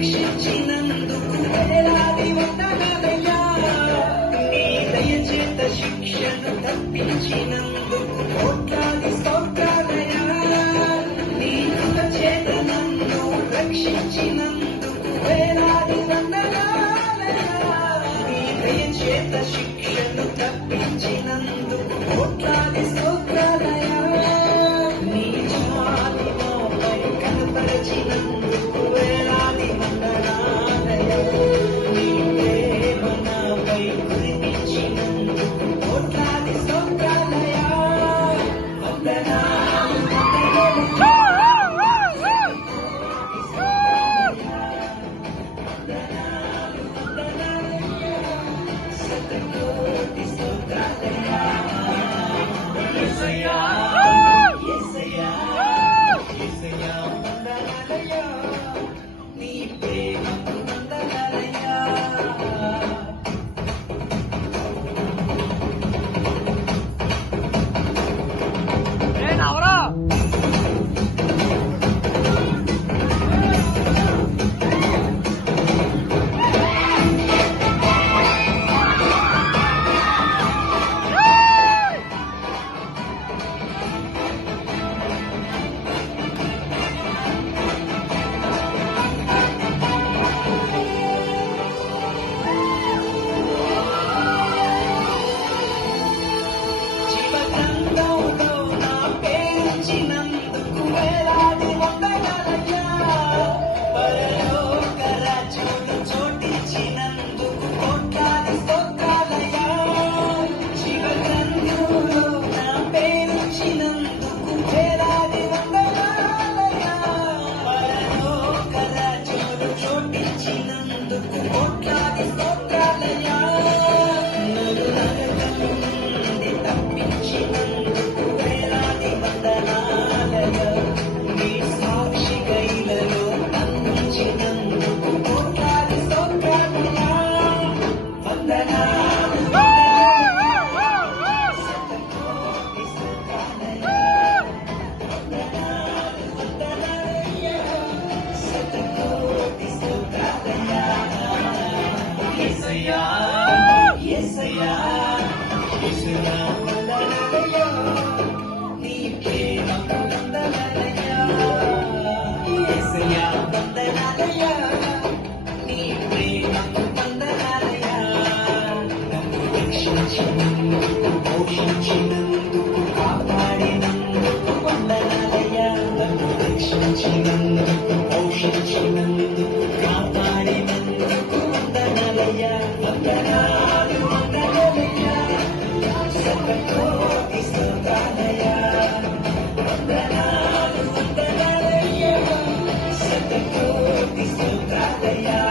రక్షించినందుకు వేలాది వందనాలయ్యా. నీ దయచేత శిక్షను తప్పించినందుకు కోట్లాది స్తోత్రాలయ్యా. నీ కృప చేత నన్ను రక్షించినందుకు వేలాది వందనాలయ్యా. నీ దయచేత శిక్షను తప్పించినందుకు కోట్లాది స్తోత్రాలయ్యా. నీ జాలి నాపై కనపరచినందుకు వేలాది వందనాలయ్యా. నీ ప్రేమ నాపై కురిపించినందుకు కోట్లాది స్తోత్రాలయ్యా. వందనాలు శతకోటి స్తోత్రాలయ్యా. యేసయ్యా యేసయ్యా యేసయ్యా వందనాలయ్యా. నీ ప్రేమకు వందనాలయ్యా. జీవగ్రంథంలో నా పేరుంచినందుకు వేలాది వందనాలయ్యా. పరలోక రాజ్యంలో చోటిచ్చినందుకు కోట్లాది స్తోత్రాలయ్యా. జీవగ్రంథంలో నా పేరుంచినందుకు వేలాది వందనాలయ్యా. పరలోక రాజ్యంలో చోటిచ్చినందుకు కోట్లాది స్తోత్రాలయ్యా. నన్ను నరకం నుండి తప్పించినందుకు వేలాది వందనాలయ్యా. నీ సాక్షిగా ఇలలో అందించినందుకు కోట్లాది స్తోత్రాలయ్యా. వందనాలు శతకోటి స్తోత్రాలయ్యా. వందనాలు వందనాలయ్యా. శతకోటి స్తోత్రాలయ్యా. యేసయ్యా యేసయ్యా యేసయ్యా వందనాలయ్యా. నీ ప్రేమకు వందనాలయ్యా. యేసయ్యా వందనాలయ్యా. నీ ప్రేమకు వందనాలయ్యా. నన్ను రక్షించినందుకు పోషించినందుకు కాపాడినందుకు వందనాలయ్యా. నన్ను రక్షించినందుకు పోషించినందుకు కాపాడినందుకు వందనాలయ్యా. వందనాలు వందనాలయ్యా. శతకోటి స్తోత్రాలయ్యా. వందనాలయ్యా